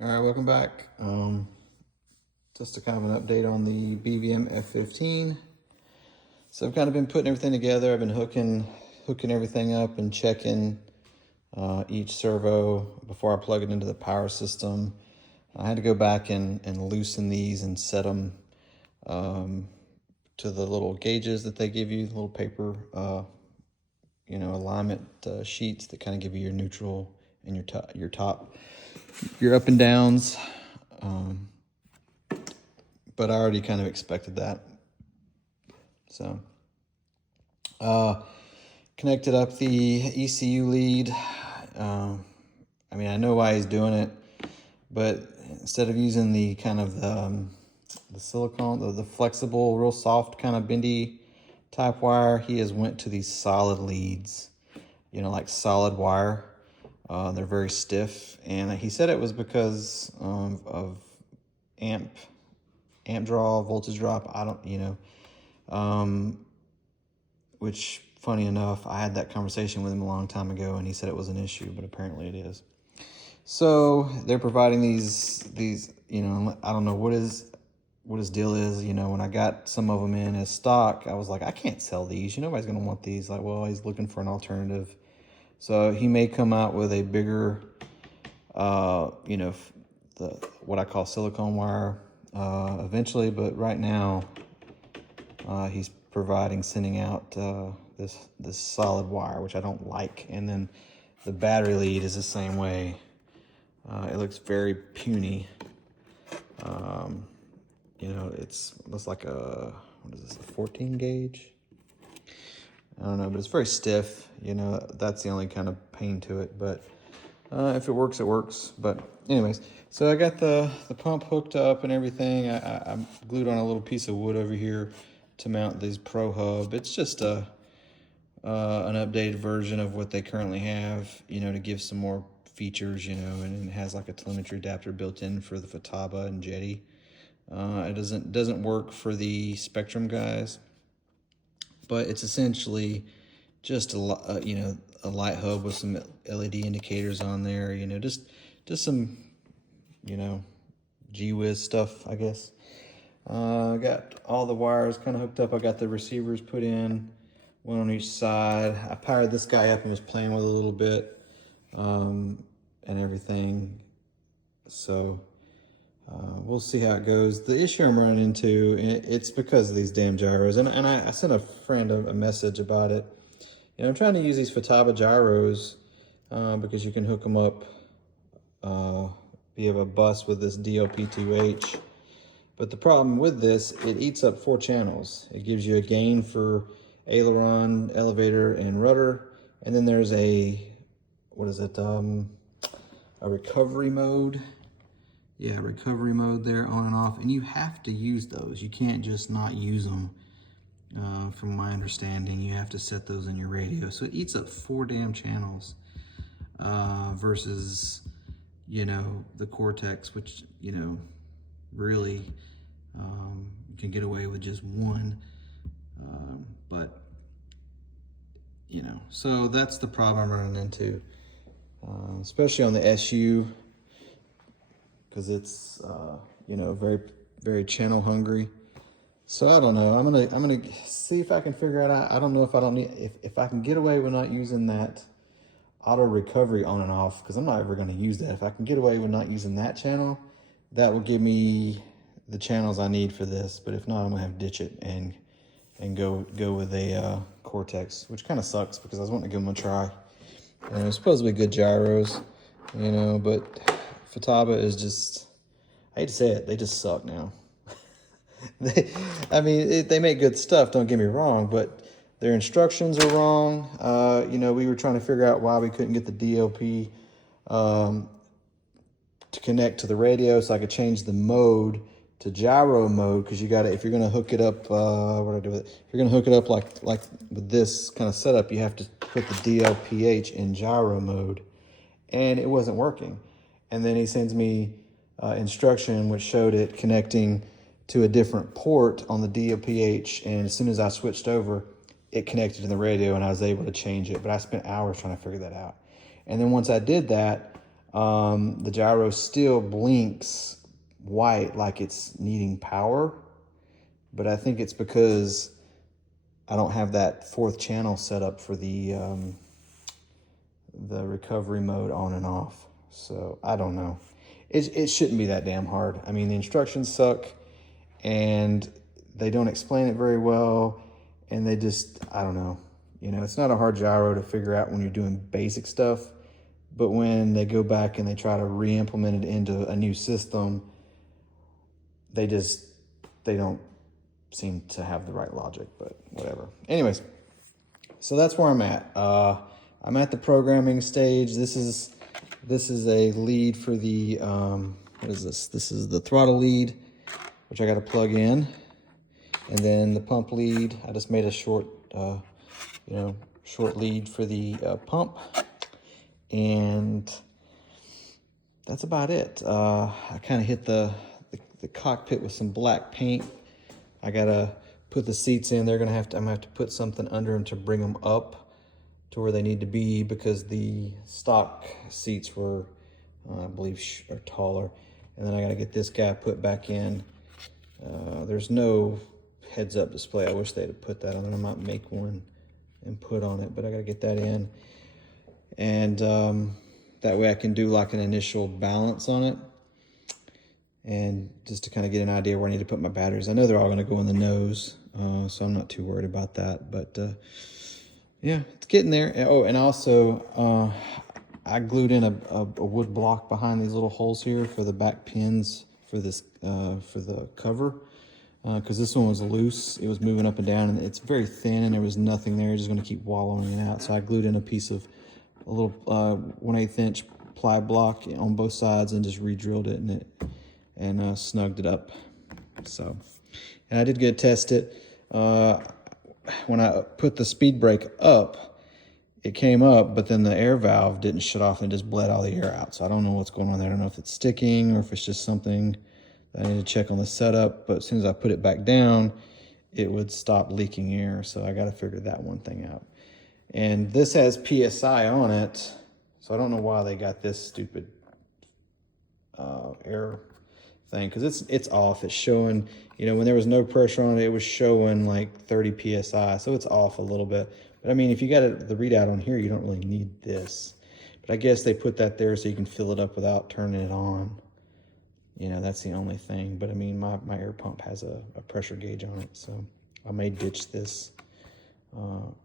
All right, welcome back. Just a kind of an update on the BVM F-15. So I've kind of been putting everything together. I've been hooking everything up and checking each servo before I plug it into the power system. I had to go back and loosen these and set them to the little gauges that they give you, the little paper, alignment sheets that kind of give you your neutral and your top, your up and downs. But I already kind of expected that. So, connected up the ECU lead. I mean, I know why he's doing it, but instead of using the kind of the silicone, the flexible, real soft kind of bendy type wire, he has went to these solid leads, like solid wire. They're very stiff, and he said it was because of amp draw, voltage drop. I don't, which funny enough, I had that conversation with him a long time ago, and he said it was an issue, but apparently it is. So they're providing these, I don't know what his deal is. When I got some of them in as stock, I was like, I can't sell these. Nobody's going to want these. Like, well, he's looking for an alternative. So he may come out with a bigger, what I call silicone wire eventually, but right now he's sending out this solid wire, which I don't like. And then the battery lead is the same way. It looks very puny. It looks like what is this, a 14 gauge? I don't know, but it's very stiff. That's the only kind of pain to it. But if it works, it works. But anyways, so I got the pump hooked up and everything. I glued on a little piece of wood over here to mount these Pro Hub. It's just an updated version of what they currently have, to give some more features, and it has like a telemetry adapter built in for the Futaba and Jetty. It doesn't work for the Spectrum guys, but it's essentially just a light hub with some LED indicators on there, just some, gee-whiz stuff, I guess. I got all the wires kind of hooked up. I got the receivers put in, one on each side. I powered this guy up and was playing with it a little bit, and everything. So we'll see how it goes. The issue I'm running into, it's because of these damn gyros. And I sent a friend a message about it. I'm trying to use these Futaba gyros because you can hook them up via a bus with this DLP2H. But the problem with this, it eats up 4 channels. It gives you a gain for aileron, elevator, and rudder. And then there's a recovery mode. Yeah, recovery mode there, on and off. And you have to use those. You can't just not use them. From my understanding, you have to set those in your radio. So it eats up 4 damn channels versus, the Cortex, which, really you can get away with just 1. But, so that's the problem I'm running into, especially on the SU, because it's, very, very channel hungry. So I don't know. I'm gonna see if I can figure it out. I don't know if I can get away with not using that auto recovery on and off, because I'm not ever going to use that. If I can get away with not using that channel, that will give me the channels I need for this. But if not, I'm gonna have to ditch it and go with a Cortex, which kind of sucks because I was wanting to give them a try. And it's supposed to be good gyros, but Futaba is just, I hate to say it, they just suck now. They make good stuff, don't get me wrong, but their instructions are wrong. We were trying to figure out why we couldn't get the DLP to connect to the radio so I could change the mode to gyro mode, because if you're going to hook it up, if you're going to hook it up like with this kind of setup, you have to put the DLPH in gyro mode, and it wasn't working. And then he sends me instruction which showed it connecting to a different port on the DLPH, and as soon as I switched over, it connected to the radio and I was able to change it. But I spent hours trying to figure that out. And then once I did that, The gyro still blinks white like it's needing power, but I think it's because I don't have that fourth channel set up for the recovery mode on and off. So I don't know. It shouldn't be that damn hard. I mean, the instructions suck and they don't explain it very well, and they just, I don't know. You know, it's not a hard gyro to figure out when you're doing basic stuff, but when they go back and they try to re-implement it into a new system, they don't seem to have the right logic, but whatever. Anyways, so that's where I'm at. I'm at the programming stage. This is a lead for the, what is this? This is the throttle lead, which I got to plug in. And then the pump lead, I just made a short, short lead for the pump. And that's about it. I kind of hit the cockpit with some black paint. I got to put the seats in. I'm gonna have to put something under them to bring them up to where they need to be, because the stock seats were, I believe, are taller. And then I got to get this guy put back in. There's no heads-up display. I wish they'd have put that on there. I might make one and put on it, but I got to get that in. And that way I can do like an initial balance on it, and just to kind of get an idea where I need to put my batteries. I know they're all going to go in the nose, so I'm not too worried about that. But yeah, it's getting there. Oh, and also I glued in a wood block behind these little holes here for the back pins for this for the cover, because this one was loose. It was moving up and down, and it's very thin, and there was nothing there. It's just going to keep wallowing it out. So I glued in a piece of a little 1/8 inch ply block on both sides and just re-drilled it and snugged it up. So, and I did get to test it. When I put the speed brake up, it came up, but then the air valve didn't shut off and it just bled all the air out. So I don't know what's going on there. I don't know if it's sticking or if it's just something that I need to check on the setup. But as soon as I put it back down, it would stop leaking air. So I got to figure that one thing out. And this has PSI on it, so I don't know why they got this stupid air thing, because it's off. It's showing, when there was no pressure on it, it was showing like 30 PSI, so it's off a little bit. But I mean, if you got the readout on here, you don't really need this. But I guess they put that there so you can fill it up without turning it on. That's the only thing. But I mean, my air pump has a pressure gauge on it, so I may ditch this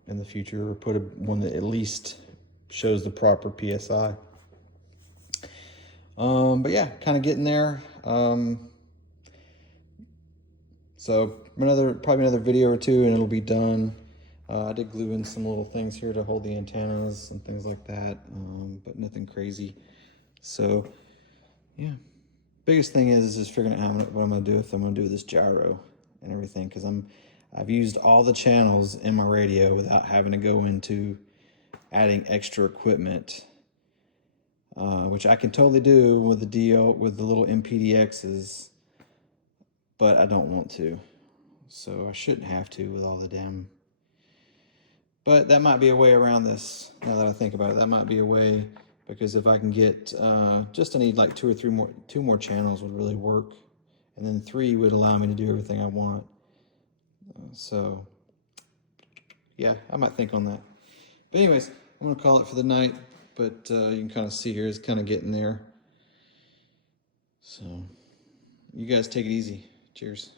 in the future, or put one that at least shows the proper PSI. But yeah, kind of getting there. So probably another video or two and it'll be done. I did glue in some little things here to hold the antennas and things like that, but nothing crazy. So yeah, biggest thing is just figuring out what I'm going to do, if I'm going to do this gyro and everything, because I've used all the channels in my radio without having to go into adding extra equipment, which I can totally do with the little MPDXs, but I don't want to. So I shouldn't have to with all the damn. But that might be a way around this. Now that I think about it, that might be a way, because if I can get I need like two more channels would really work, and then 3 would allow me to do everything I want. So yeah, I might think on that. But anyways, I'm gonna call it for the night. But you can kind of see here, it's kind of getting there. So you guys take it easy. Cheers.